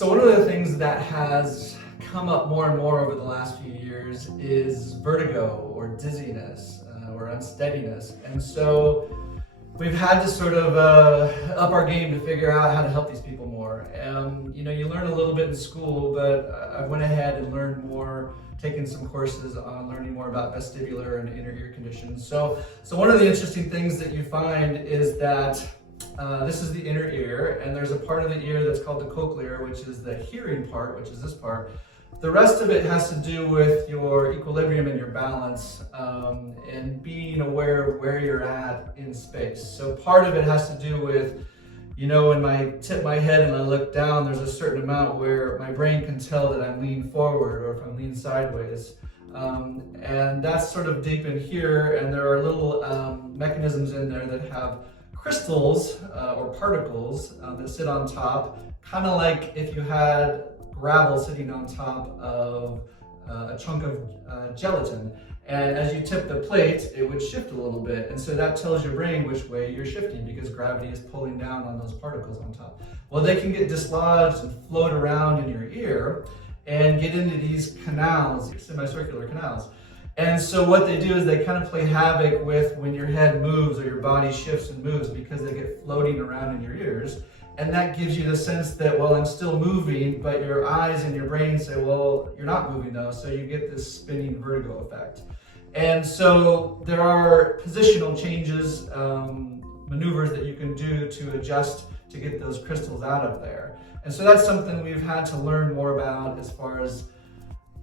So one of the things that has come up more and more over the last few years is vertigo or dizziness or unsteadiness. And so we've had to sort of up our game to figure out how to help these people more. You learn a little bit in school, but I went ahead and learned more, taking some courses on learning more about vestibular and inner ear conditions. So one of the interesting things that you find is that this is the inner ear, and there's a part of the ear that's called the cochlear, which is the hearing part, which is this part. The rest of it has to do with your equilibrium and your balance, and being aware of where you're at in space. So part of it has to do with, when I tip my head and I look down, there's a certain amount where my brain can tell that I'm leaning forward or if I'm leaning sideways. And that's sort of deep in here, and there are little mechanisms in there that have crystals or particles that sit on top, kind of like if you had gravel sitting on top of a chunk of gelatin. And as you tip the plate, it would shift a little bit. And so that tells your brain which way you're shifting because gravity is pulling down on those particles on top. Well, they can get dislodged and float around in your ear and get into these canals, semicircular canals. And so what they do is they kind of play havoc with when your head moves or your body shifts and moves because they get floating around in your ears. And that gives you the sense that, well, I'm still moving, but your eyes and your brain say, well, you're not moving though. So you get this spinning vertigo effect. And so there are positional changes, maneuvers that you can do to adjust to get those crystals out of there. And so that's something we've had to learn more about as far as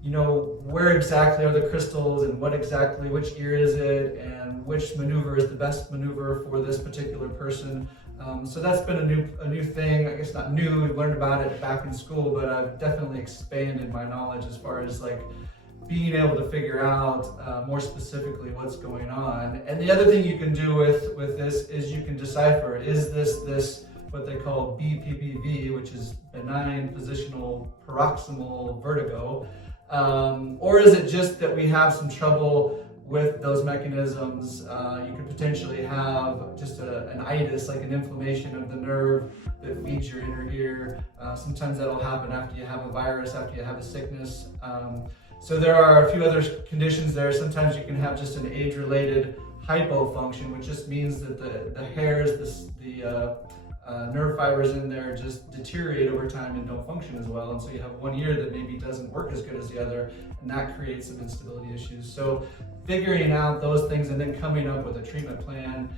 where exactly are the crystals and which ear is it and which maneuver is the best maneuver for this particular person. So that's been a new thing. I guess not new, we've learned about it back in school, but I've definitely expanded my knowledge as far as being able to figure out more specifically what's going on. And the other thing you can do with this is you can decipher, is this what they call BPPV, which is benign positional paroxysmal vertigo, or is it just that we have some trouble with those mechanisms? You could potentially have just an itis, like an inflammation of the nerve that feeds your inner ear. Sometimes that'll happen after you have a virus, after you have a sickness. So there are a few other conditions there. Sometimes you can have just an age-related hypofunction, which just means that the hairs, the nerve fibers in there just deteriorate over time and don't function as well. And so you have one ear that maybe doesn't work as good as the other, and that creates some instability issues. So figuring out those things and then coming up with a treatment plan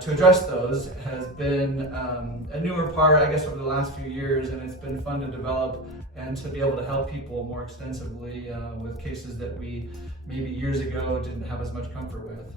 to address those has been a newer part, I guess, over the last few years, and it's been fun to develop and to be able to help people more extensively with cases that we maybe years ago didn't have as much comfort with.